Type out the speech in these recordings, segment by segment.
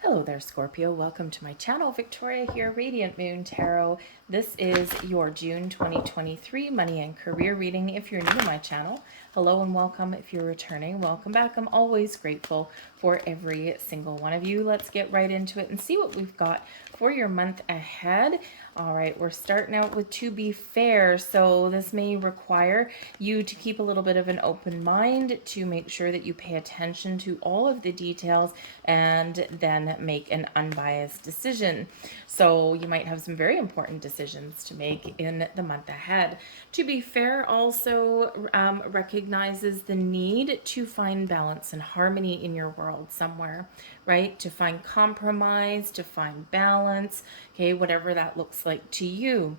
Hello there, Scorpio. Welcome to my channel. Victoria here, Radiant Moon Tarot. This is your June 2023 money and career reading. If you're new to my channel, hello and welcome. If you're returning, welcome back. I'm always grateful for every single one of you. Let's get right into it and see what we've got for your month ahead. All right, we're starting out with to be fair. So this may require you to keep a little bit of an open mind to make sure that you pay attention to all of the details and then make an unbiased decision. So you might have some very important decisions to make in the month ahead. To be fair also recognizes the need to find balance and harmony in your world somewhere, right? To find compromise, to find balance, okay, whatever that looks like to you.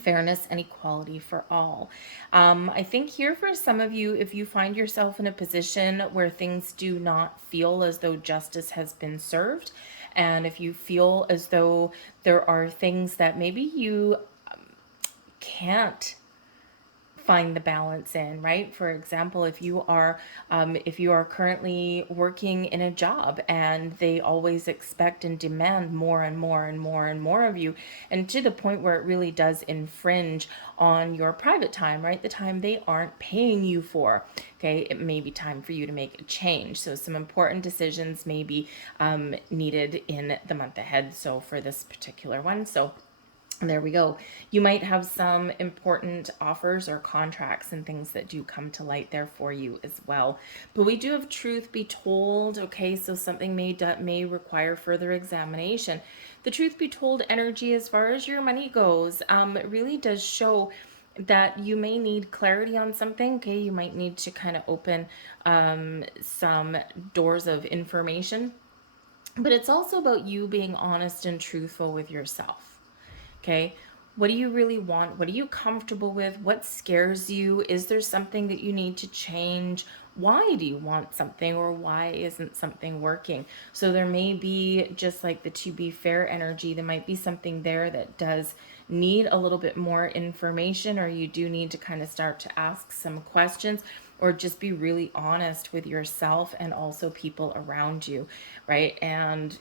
Fairness and equality for all. I think here for some of you, if you find yourself in a position where things do not feel as though justice has been served, and if you feel as though there are things that maybe you can't find the balance in, right? For example, if you are currently working in a job and they always expect and demand more and more and more and more of you, and to the point where it really does infringe on your private time, right? The time they aren't paying you for. Okay, it may be time for you to make a change. So some important decisions may be needed in the month ahead. So for this particular one, so there we go. You might have some important offers or contracts and things that do come to light there for you as well. But we do have truth be told, okay? So something may require further examination. The truth be told energy as far as your money goes, it really does show that you may need clarity on something, okay? You might need to kind of open some doors of information. But it's also about you being honest and truthful with yourself. Okay. What do you really want? What are you comfortable with? What scares you? Is there something that you need to change? Why do you want something, or why isn't something working? So there may be, just like the to be fair energy, there might be something there that does need a little bit more information, or you do need to kind of start to ask some questions, or just be really honest with yourself and also people around you, right? And,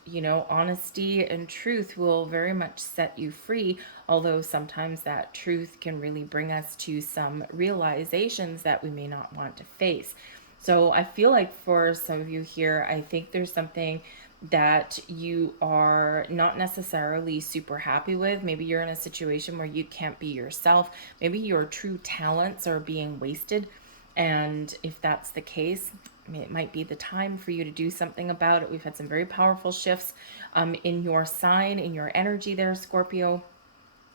honesty and truth will very much set you free, although sometimes that truth can really bring us to some realizations that we may not want to face. So I feel like for some of you here, I think there's something that you are not necessarily super happy with. Maybe you're in a situation where you can't be yourself. Maybe your true talents are being wasted. And if that's the case, it might be the time for you to do something about it. We've had some very powerful shifts in your sign, in your energy there, Scorpio.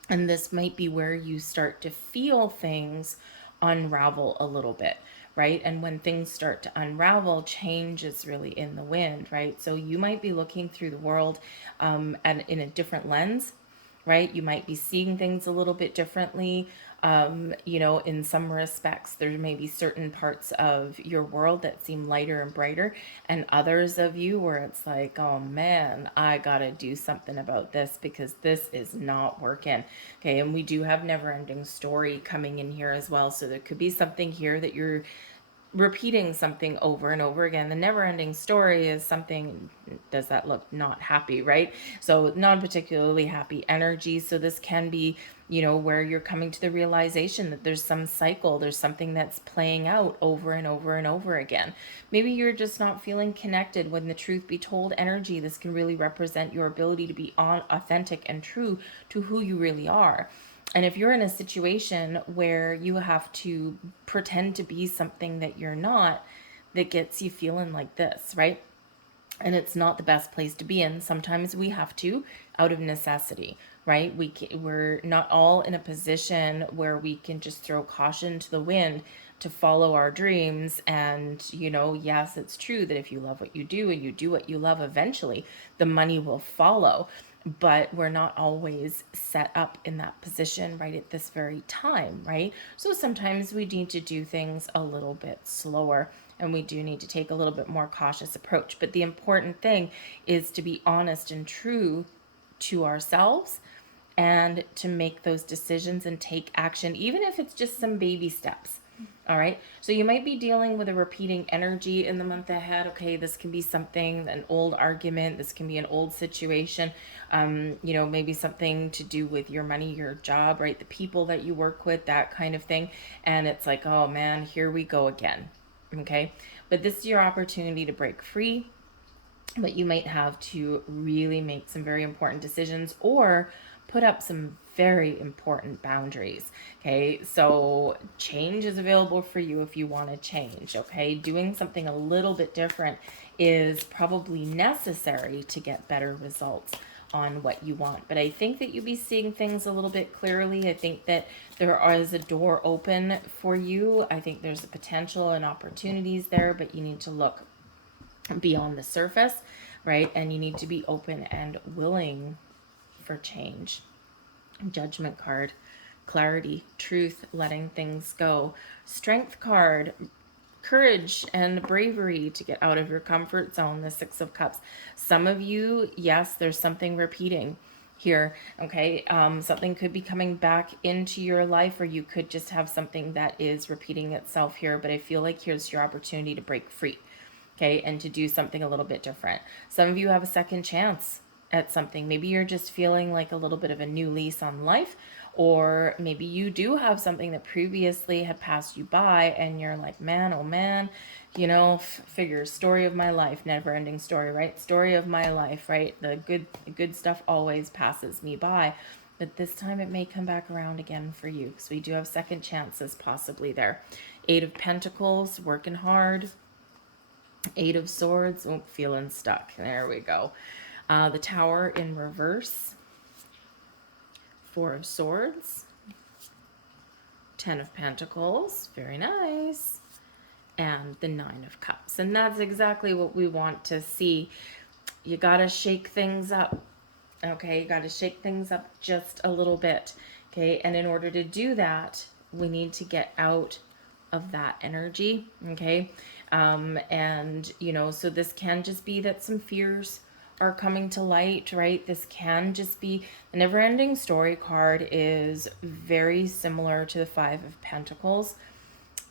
And this might be where you start to feel things unravel a little bit, right? And when things start to unravel, change is really in the wind, right? So you might be looking through the world and in a different lens, right? You might be seeing things a little bit differently. In some respects, there may be certain parts of your world that seem lighter and brighter, and others of you where it's like, oh man, I gotta do something about this because this is not working. Okay, and we do have never ending story coming in here as well. So there could be something here that you're repeating something over and over again. The never ending story is something, does that look not happy, right? So non particularly happy energy. So this can be, where you're coming to the realization that there's some cycle, there's something that's playing out over and over and over again. Maybe you're just not feeling connected. When the truth be told energy, this can really represent your ability to be authentic and true to who you really are. And if you're in a situation where you have to pretend to be something that you're not, that gets you feeling like this, right? And it's not the best place to be in. Sometimes we have to, out of necessity, right? We're not all in a position where we can just throw caution to the wind to follow our dreams. And, yes, it's true that if you love what you do and you do what you love, eventually the money will follow. But we're not always set up in that position right at this very time, right? So sometimes we need to do things a little bit slower, and we do need to take a little bit more cautious approach. But the important thing is to be honest and true to ourselves and to make those decisions and take action, even if it's just some baby steps. All right. So you might be dealing with a repeating energy in the month ahead. Okay. This can be something, an old argument. This can be an old situation. Maybe something to do with your money, your job, right? The people that you work with, that kind of thing. And it's like, oh man, here we go again. Okay. But this is your opportunity to break free. But you might have to really make some very important decisions or put up some very important boundaries. Okay, so change is available for you if you want to change. Okay, doing something a little bit different is probably necessary to get better results on what you want. But I think that you'll be seeing things a little bit clearly. I think that there is a door open for you. I think there's a potential and opportunities there, but you need to look beyond the surface, right? And you need to be open and willing for change. Judgment card, clarity, truth, letting things go. Strength card, courage and bravery to get out of your comfort zone, the Six of Cups. Some of you, yes, there's something repeating here, okay? Something could be coming back into your life, or you could just have something that is repeating itself here, but I feel like here's your opportunity to break free. Okay, and to do something a little bit different. Some of you have a second chance at something. Maybe you're just feeling like a little bit of a new lease on life, or maybe you do have something that previously had passed you by and you're like, man, oh man, figure story of my life, never ending story, right? Story of my life, right? The good stuff always passes me by. But this time it may come back around again for you. So we do have second chances possibly there. Eight of Pentacles, working hard. Eight of Swords, feeling stuck. There we go. The Tower in reverse. Four of Swords. 10 of Pentacles. Very nice. And the Nine of Cups. And that's exactly what we want to see. You got to shake things up. Okay, you got to shake things up just a little bit. Okay, and in order to do that, we need to get out of that energy. Okay, so this can just be that some fears are coming to light, right? This can just be the never-ending story card is very similar to the Five of Pentacles.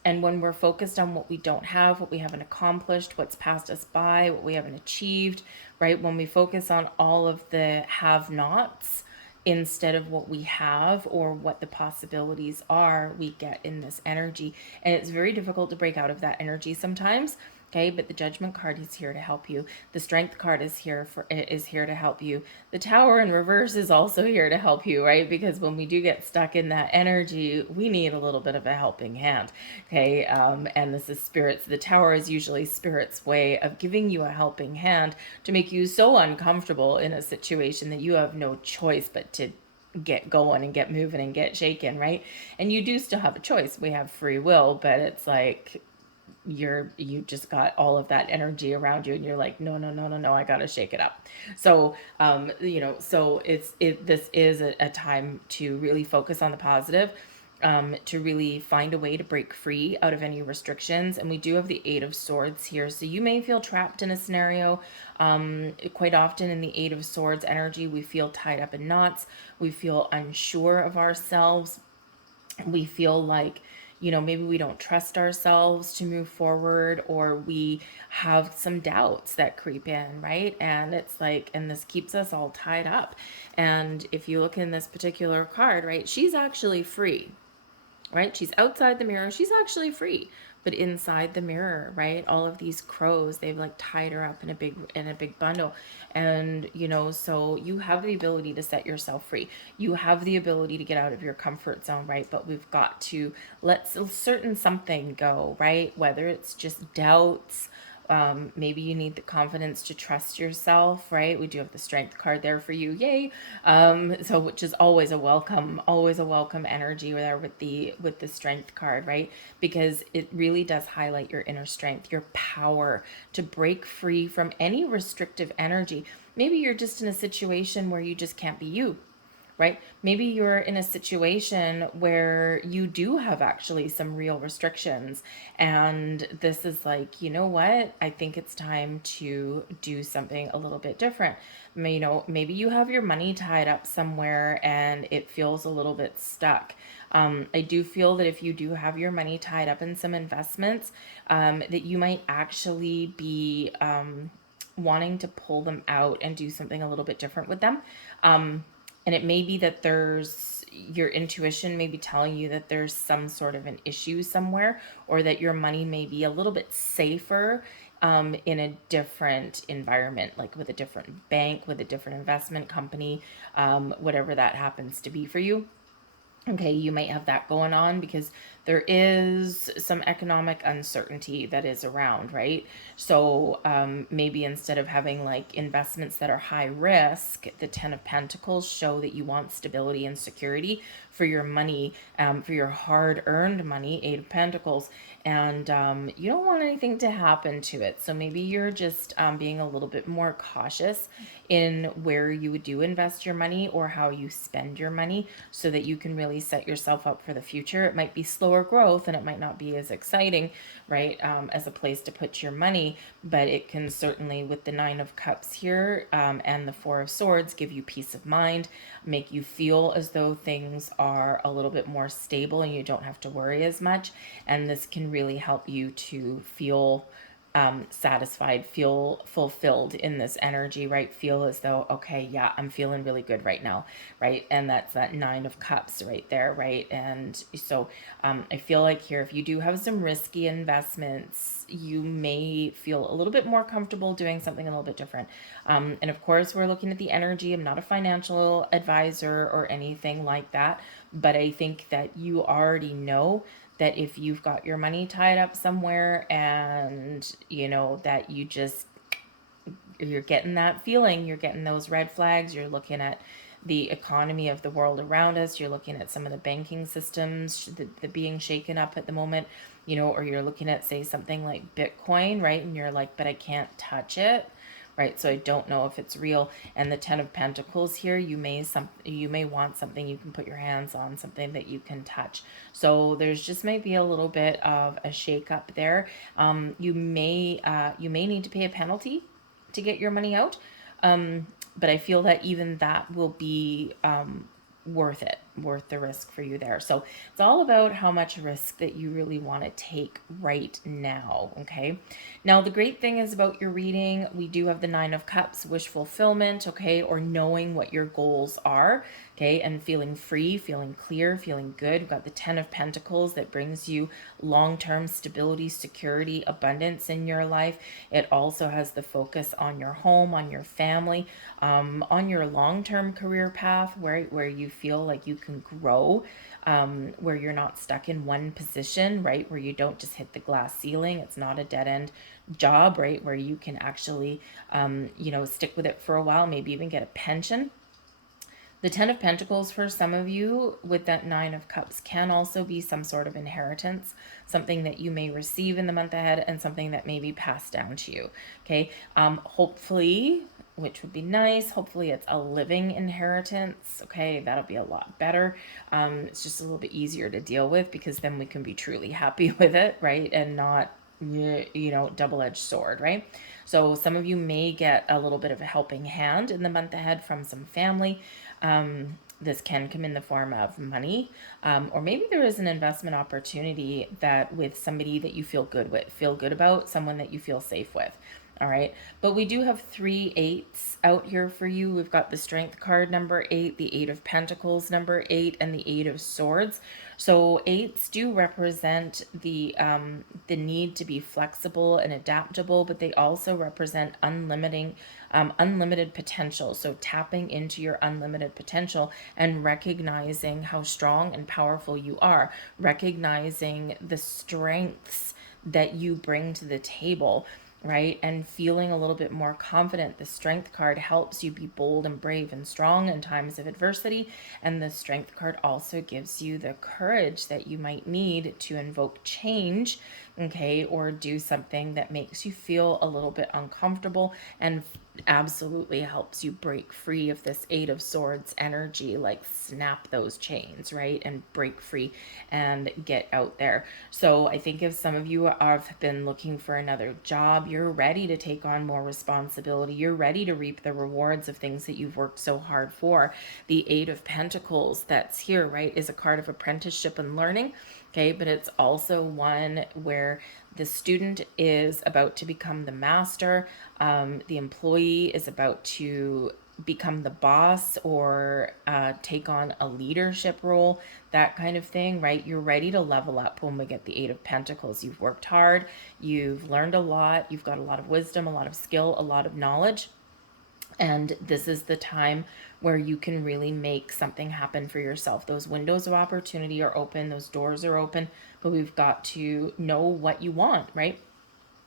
And when we're focused on what we don't have, what we haven't accomplished, what's passed us by, what we haven't achieved, right? When we focus on all of the have-nots instead of what we have or what the possibilities are, we get in this energy. And it's very difficult to break out of that energy sometimes. Okay, but the Judgment card is here to help you. The Strength card is here to help you. The Tower in reverse is also here to help you, right? Because when we do get stuck in that energy, we need a little bit of a helping hand. Okay, and this is Spirit's. The Tower is usually Spirit's way of giving you a helping hand to make you so uncomfortable in a situation that you have no choice but to get going and get moving and get shaken, right? And you do still have a choice. We have free will, but it's like you just got all of that energy around you and you're like, no, I gotta shake it up. So this is a time to really focus on the positive, to really find a way to break free out of any restrictions. And we do have the Eight of Swords here, so you may feel trapped in a scenario. Quite often in the Eight of Swords energy, we feel tied up in knots, we feel unsure of ourselves, we feel like maybe we don't trust ourselves to move forward, or we have some doubts that creep in, right? And it's like, and this keeps us all tied up. And if you look in this particular card, right, she's actually free, right? She's outside the mirror. She's actually free. But inside the mirror, right, all of these crows, they've like tied her up in a big bundle. And so you have the ability to set yourself free. You have the ability to get out of your comfort zone, right? But we've got to let a certain something go, right? Whether it's just doubts, maybe you need the confidence to trust yourself, right? We do have the Strength card there for you, yay! So which is always a welcome energy there with the Strength card, right? Because it really does highlight your inner strength, your power to break free from any restrictive energy. Maybe you're just in a situation where you just can't be you, right? Maybe you're in a situation where you do have actually some real restrictions, and this is like, you know what? I think it's time to do something a little bit different. Maybe you have your money tied up somewhere and it feels a little bit stuck. I do feel that if you do have your money tied up in some investments, that you might actually be wanting to pull them out and do something a little bit different with them. And it may be that your intuition may be telling you that there's some sort of an issue somewhere, or that your money may be a little bit safer in a different environment, like with a different bank, with a different investment company, whatever that happens to be for you. Okay, you might have that going on because there is some economic uncertainty that is around, right? So maybe instead of having like investments that are high risk, the Ten of Pentacles show that you want stability and security for your money, for your hard earned money, Eight of Pentacles, and you don't want anything to happen to it. So maybe you're just being a little bit more cautious in where you would do invest your money or how you spend your money so that you can really set yourself up for the future. It might be slower growth and it might not be as exciting, right, as a place to put your money, but it can certainly, with the Nine of Cups here and the Four of Swords, give you peace of mind, make you feel as though things are a little bit more stable and you don't have to worry as much. And this can really help you to feel satisfied, feel fulfilled in this energy, right? Feel as though, okay, yeah, I'm feeling really good right now, right? And that's that Nine of Cups right there, right? And so I feel like here, if you do have some risky investments, you may feel a little bit more comfortable doing something a little bit different. And of course, we're looking at the energy. I'm not a financial advisor or anything like that, but I think that you already know that if you've got your money tied up somewhere and you know that you're getting that feeling, you're getting those red flags, you're looking at the economy of the world around us, you're looking at some of the banking systems the being shaken up at the moment, or you're looking at, say, something like Bitcoin, right? And you're like, but I can't touch it, right? So I don't know if it's real. And the Ten of Pentacles here, you may want something you can put your hands on, something that you can touch. So there's just might be a little bit of a shake up there. You may need to pay a penalty to get your money out. But I feel that even that will be worth it, worth the risk for you there. So it's all about how much risk that you really want to take right now. Okay. Now, the great thing is about your reading, we do have the Nine of Cups, wish fulfillment, okay, or knowing what your goals are, okay, and feeling free, feeling clear, feeling good. We've got the Ten of Pentacles that brings you long-term stability, security, abundance in your life. It also has the focus on your home, on your family, on your long-term career path, where you feel like you can grow, where you're not stuck in one position, right? Where you don't just hit the glass ceiling. It's not a dead end job, right? Where you can actually, stick with it for a while, maybe even get a pension. The Ten of Pentacles for some of you with that Nine of Cups can also be some sort of inheritance, something that you may receive in the month ahead and something that may be passed down to you. Okay. Hopefully, which would be nice. Hopefully it's a living inheritance. Okay, that'll be a lot better. It's just a little bit easier to deal with because then we can be truly happy with it, right? And not, double-edged sword, right? So some of you may get a little bit of a helping hand in the month ahead from some family. This can come in the form of money, or maybe there is an investment opportunity that with somebody that you feel good about, someone that you feel safe with. All right. But we do have 3 8s out here for you. We've got the Strength card, number 8, the Eight of Pentacles, number 8, and the Eight of Swords. So 8s do represent the need to be flexible and adaptable, but they also represent unlimited potential. So tapping into your unlimited potential and recognizing how strong and powerful you are, recognizing the strengths that you bring to the table, right? And feeling a little bit more confident. The Strength card helps you be bold and brave and strong in times of adversity. And the Strength card also gives you the courage that you might need to invoke change, okay, or do something that makes you feel a little bit uncomfortable and absolutely helps you break free of this Eight of Swords energy, like snap those chains, right? And break free and get out there. So I think if some of you have been looking for another job, you're ready to take on more responsibility. You're ready to reap the rewards of things that you've worked so hard for. The Eight of Pentacles that's here, right, is a card of apprenticeship and learning. Okay, but it's also one where the student is about to become the master, the employee is about to become the boss or take on a leadership role, that kind of thing, right? You're ready to level up when we get the Eight of Pentacles. You've worked hard, you've learned a lot, you've got a lot of wisdom, a lot of skill, a lot of knowledge. And this is the time where you can really make something happen for yourself. Those windows of opportunity are open, those doors are open, but we've got to know what you want, right?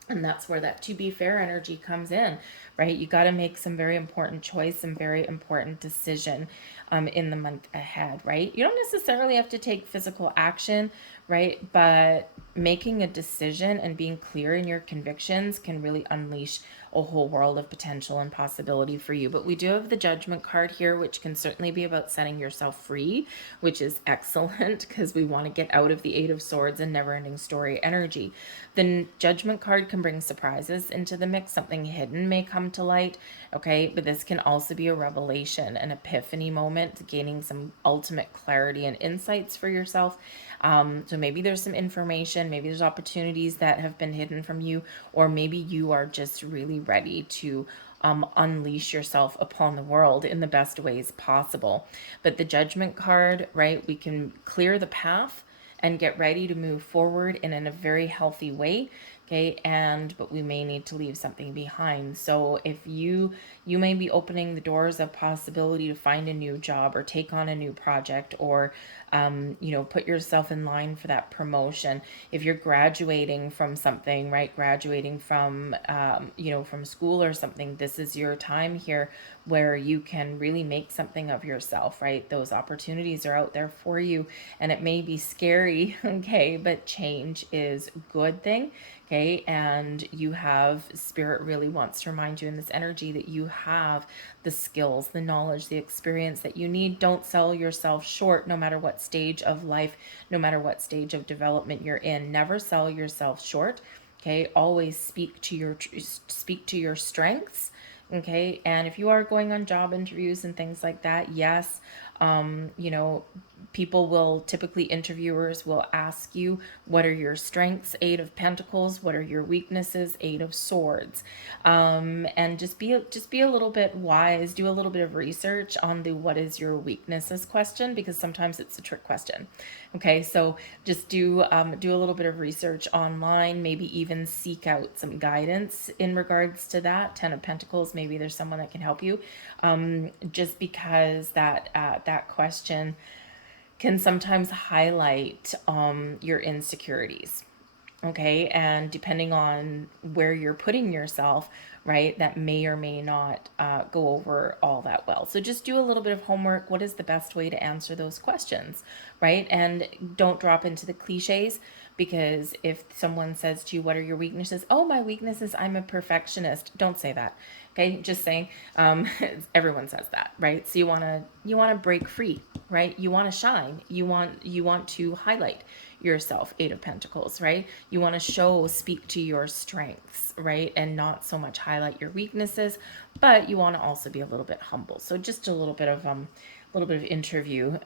And that's where that to be fair energy comes in, right? You got to make some very important choice, some very important decision in the month ahead, right? You don't necessarily have to take physical action, right? But making a decision and being clear in your convictions can really unleash a whole world of potential and possibility for you. But we do have the Judgment card here, which can certainly be about setting yourself free, which is excellent because we want to get out of the Eight of Swords and never-ending story energy. The Judgment card can bring surprises into the mix. Something hidden may come to light, okay? But this can also be a revelation, an epiphany moment, gaining some ultimate clarity and insights for yourself. So maybe there's some information, maybe there's opportunities that have been hidden from you, or maybe you are just really ready to unleash yourself upon the world in the best ways possible. But the Judgment card, right, we can clear the path and get ready to move forward in a very healthy way. Okay, but we may need to leave something behind. So if you may be opening the doors of possibility to find a new job or take on a new project, or put yourself in line for that promotion. If you're graduating from something, right, graduating from from school or something, this is your time here where you can really make something of yourself, right? Those opportunities are out there for you, and it may be scary, okay, but change is a good thing. Okay, and you have, Spirit really wants to remind you in this energy that you have the skills, the knowledge, the experience that you need. Don't sell yourself short, no matter what stage of life, no matter what stage of development you're in. Never sell yourself short. Okay, always speak to your strengths. Okay, and if you are going on job interviews and things like that, yes, people will typically, interviewers will ask you, what are your strengths? Eight of Pentacles. What are your weaknesses? Eight of Swords. And just be a little bit wise. Do a little bit of research on the what is your weaknesses question, because sometimes it's a trick question. Okay, so just do a little bit of research online. Maybe even seek out some guidance in regards to that. Ten of Pentacles. Maybe there's someone that can help you. Just because that question can sometimes highlight your insecurities. Okay, and depending on where you're putting yourself, right, that may or may not go over all that well. So just do a little bit of homework. What is the best way to answer those questions, right? And don't drop into the cliches, because if someone says to you, what are your weaknesses? Oh, my weakness is I'm a perfectionist. Don't say that. Okay, just saying. Everyone says that, right? So you wanna break free, right? You want to shine. You want to highlight yourself. Eight of Pentacles, right? You want to speak to your strengths, right? And not so much highlight your weaknesses, but you want to also be a little bit humble. So just a little bit of interview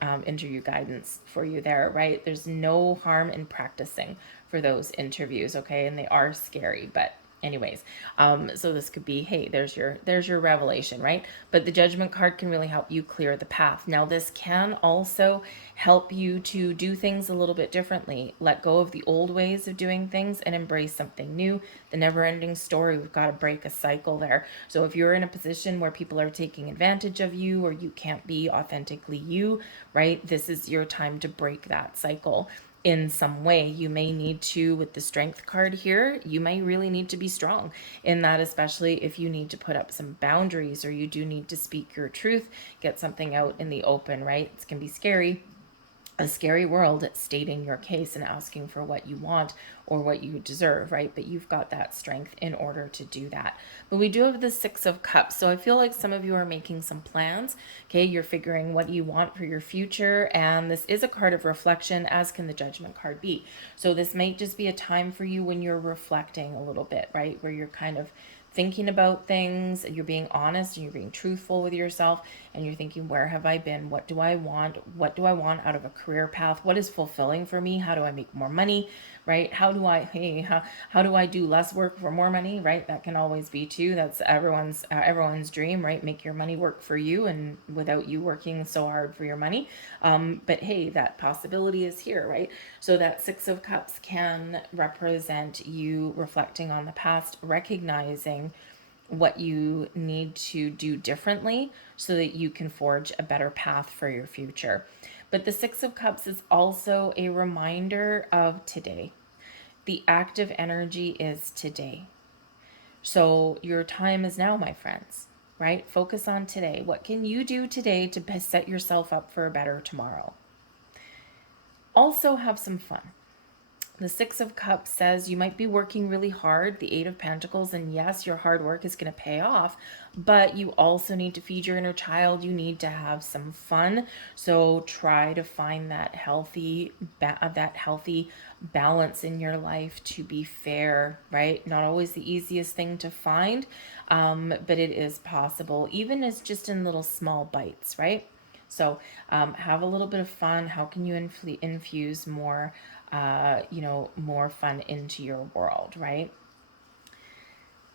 guidance for you there, right? There's no harm in practicing for those interviews, okay? And they are scary, but anyways, so this could be, hey, there's your revelation, right? But the Judgment card can really help you clear the path. Now, this can also help you to do things a little bit differently. Let go of the old ways of doing things and embrace something new. The never-ending story, we've got to break a cycle there. So if you're in a position where people are taking advantage of you, or you can't be authentically you, right? This is your time to break that cycle in some way. You may need to, with the Strength card here, you may really need to be strong in that, especially if you need to put up some boundaries, or you do need to speak your truth, get something out in the open, right? It's can be scary. a scary world stating your case and asking for what you want or what you deserve, right? But you've got that strength in order to do that. But we do have the Six of Cups. So I feel like some of you are making some plans. Okay, you're figuring what you want for your future. And this is a card of reflection, as can the Judgment card be. So this might just be a time for you when you're reflecting a little bit, right? Where you're kind of thinking about things, you're being honest and you're being truthful with yourself, and you're thinking, where have I been? What do I want? What do I want out of a career path? What is fulfilling for me? How do I make more money? Right? How do I do less work for more money? Right? That can always be too. That's everyone's dream, right? Make your money work for you and without you working so hard for your money. But hey, that possibility is here, right? So that Six of Cups can represent you reflecting on the past, recognizing what you need to do differently so that you can forge a better path for your future. But the Six of Cups is also a reminder of today. The active energy is today. So your time is now, my friends, right? Focus on today. What can you do today to set yourself up for a better tomorrow? Also have some fun. The Six of Cups says you might be working really hard, the Eight of Pentacles, and yes, your hard work is going to pay off, but you also need to feed your inner child. You need to have some fun. So try to find that healthy balance in your life to be fair, right? Not always the easiest thing to find, but it is possible, even as just in little small bites, right? So have a little bit of fun. How can you infuse more, more fun into your world, right?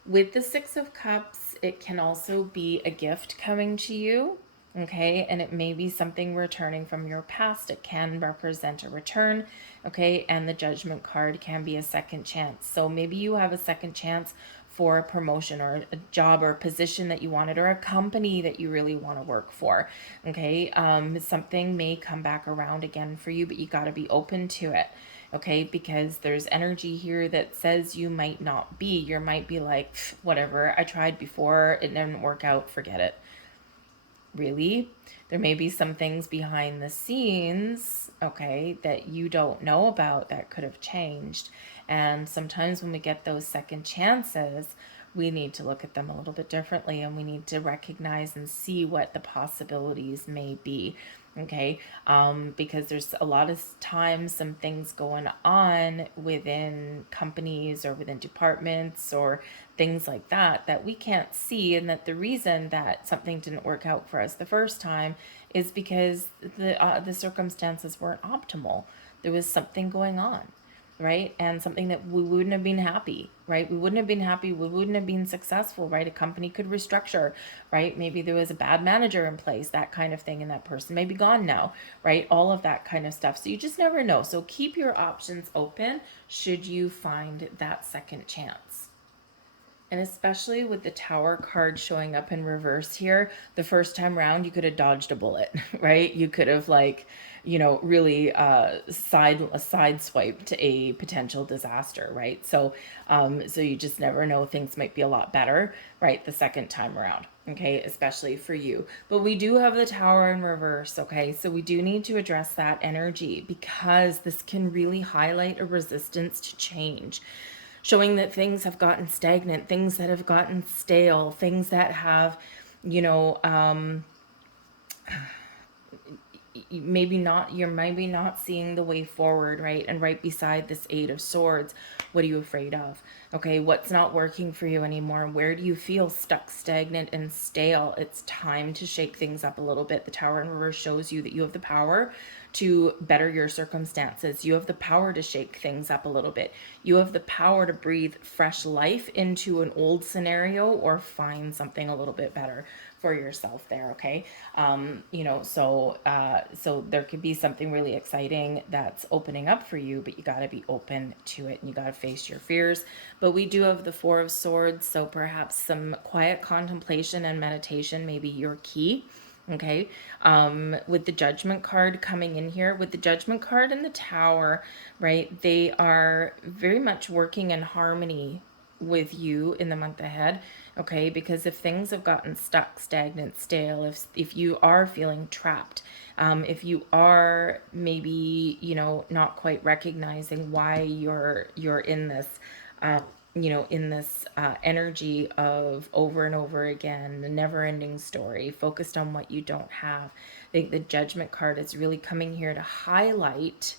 With the Six of Cups, it can also be a gift coming to you, okay? And it may be something returning from your past. It can represent a return, okay? And the Judgment card can be a second chance. So maybe you have a second chance for a promotion or a job or a position that you wanted, or a company that you really want to work for, okay? Something may come back around again for you, but you got to be open to it, okay? Because there's energy here that says you might not be. You might be like, whatever, I tried before, it didn't work out, forget it. Really? There may be some things behind the scenes, okay, that you don't know about that could have changed. And sometimes when we get those second chances, we need to look at them a little bit differently, and we need to recognize and see what the possibilities may be, okay? Because there's a lot of times some things going on within companies or within departments or things like that that we can't see, and that the reason that something didn't work out for us the first time is because the circumstances weren't optimal. There was something going on, right? And something that we wouldn't have been happy, right? We wouldn't have been happy. We wouldn't have been successful, right? A company could restructure, right? Maybe there was a bad manager in place, that kind of thing, and that person may be gone now, right? All of that kind of stuff. So you just never know. So keep your options open should you find that second chance. And especially with the Tower card showing up in reverse here, the first time round, you could have dodged a bullet, right? You could have really sideswiped a potential disaster, right? So you just never know. Things might be a lot better, right? The second time around, okay? Especially for you. But we do have the Tower in reverse, okay? So we do need to address that energy, because this can really highlight a resistance to change, showing that things have gotten stagnant, things that have gotten stale, things that have, you're maybe not seeing the way forward, right? And right beside this Eight of Swords, what are you afraid of? Okay, what's not working for you anymore? Where do you feel stuck, stagnant, and stale? It's time to shake things up a little bit. The Tower in reverse shows you that you have the power to better your circumstances. You have the power to shake things up a little bit. You have the power to breathe fresh life into an old scenario, or find something a little bit better for yourself there, okay? So there could be something really exciting that's opening up for you, but you got to be open to it, and you got to face your fears. But we do have the Four of Swords, so perhaps some quiet contemplation and meditation may be your key. Okay, with the Judgment card coming in here, with the Judgment card and the Tower, right, they are very much working in harmony with you in the month ahead, okay? Because if things have gotten stuck, stagnant, stale, if you are feeling trapped, if you are maybe, you know, not quite recognizing why you're in this, you know, in this energy of over and over again, the never-ending story, focused on what you don't have. I think the Judgment card is really coming here to highlight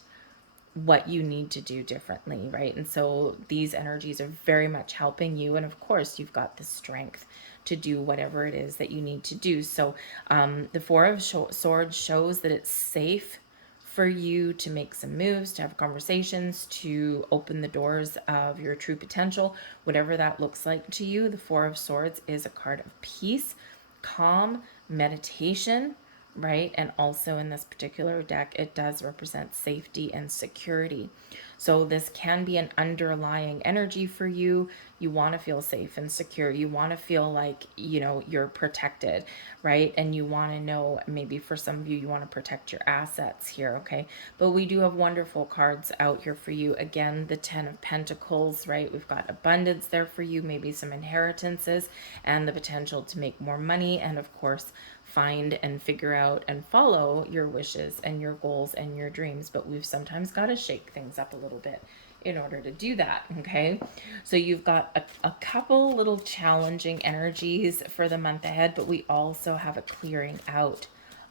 what you need to do differently, right? And so these energies are very much helping you. And of course, you've got the strength to do whatever it is that you need to do. So the Four of Swords shows that it's safe for you to make some moves, to have conversations, to open the doors of your true potential, whatever that looks like to you. The Four of Swords is a card of peace, calm, meditation, right? And also in this particular deck, it does represent safety and security. So this can be an underlying energy for you. You want to feel safe and secure. You want to feel like, you know, you're protected, right? And you want to know, maybe for some of you, you want to protect your assets here, okay? But we do have wonderful cards out here for you. Again, the 10 of Pentacles, right? We've got abundance there for you, maybe some inheritances and the potential to make more money. And of course, find and figure out and follow your wishes and your goals and your dreams. But we've sometimes got to shake things up a little bit in order to do that, okay? So you've got a couple little challenging energies for the month ahead, but we also have a clearing out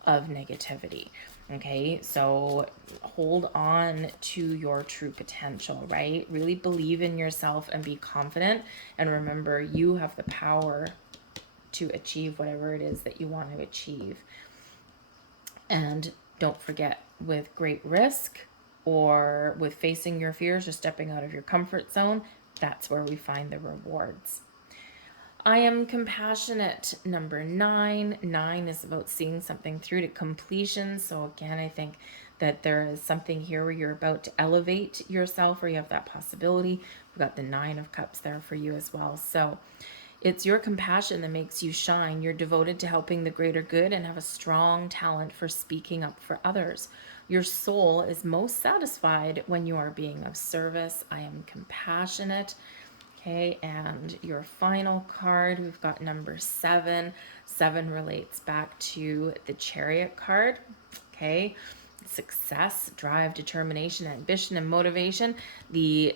of negativity, okay? So hold on to your true potential, right? Really believe in yourself and be confident. And remember, you have the power to achieve whatever it is that you want to achieve. And don't forget, with great risk or with facing your fears or stepping out of your comfort zone, that's where we find the rewards. I am compassionate, number 9. 9 is about seeing something through to completion. So again, I think that there is something here where you're about to elevate yourself, or you have that possibility. We've got the 9 of Cups there for you as well. So it's your compassion that makes you shine. You're devoted to helping the greater good and have a strong talent for speaking up for others. Your soul is most satisfied when you are being of service. I am compassionate. Okay, and your final card, we've got number 7. 7 relates back to the Chariot card. Okay, success, drive, determination, ambition, and motivation. The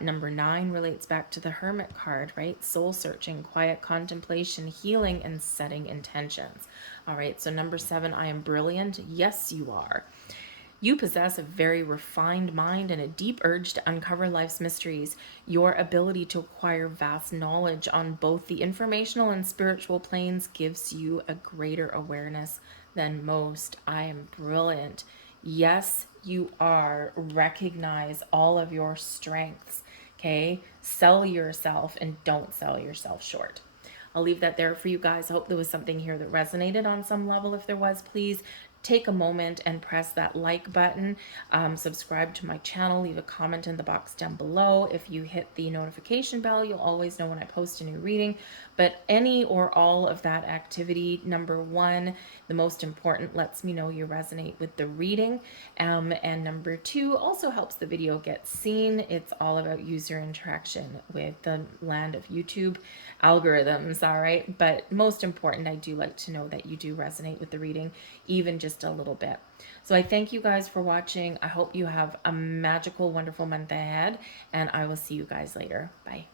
number 9 relates back to the Hermit card, right? Soul searching, quiet contemplation, healing, and setting intentions. All right, so number 7, I am brilliant. Yes, you are. You possess a very refined mind and a deep urge to uncover life's mysteries. Your ability to acquire vast knowledge on both the informational and spiritual planes gives you a greater awareness than most. I am brilliant. Yes, you are. Recognize all of your strengths, okay? Sell yourself and don't sell yourself short. I'll leave that there for you guys. I hope there was something here that resonated on some level. If there was, please take a moment and press that like button. Subscribe to my channel. Leave a comment in the box down below. If you hit the notification bell, you'll always know when I post a new reading. But any or all of that activity, number 1, the most important, lets me know you resonate with the reading. And number 2, also helps the video get seen. It's all about user interaction with the land of YouTube algorithms, all right? But most important, I do like to know that you do resonate with the reading, even just a little bit. So I thank you guys for watching. I hope you have a magical, wonderful month ahead, and I will see you guys later. Bye.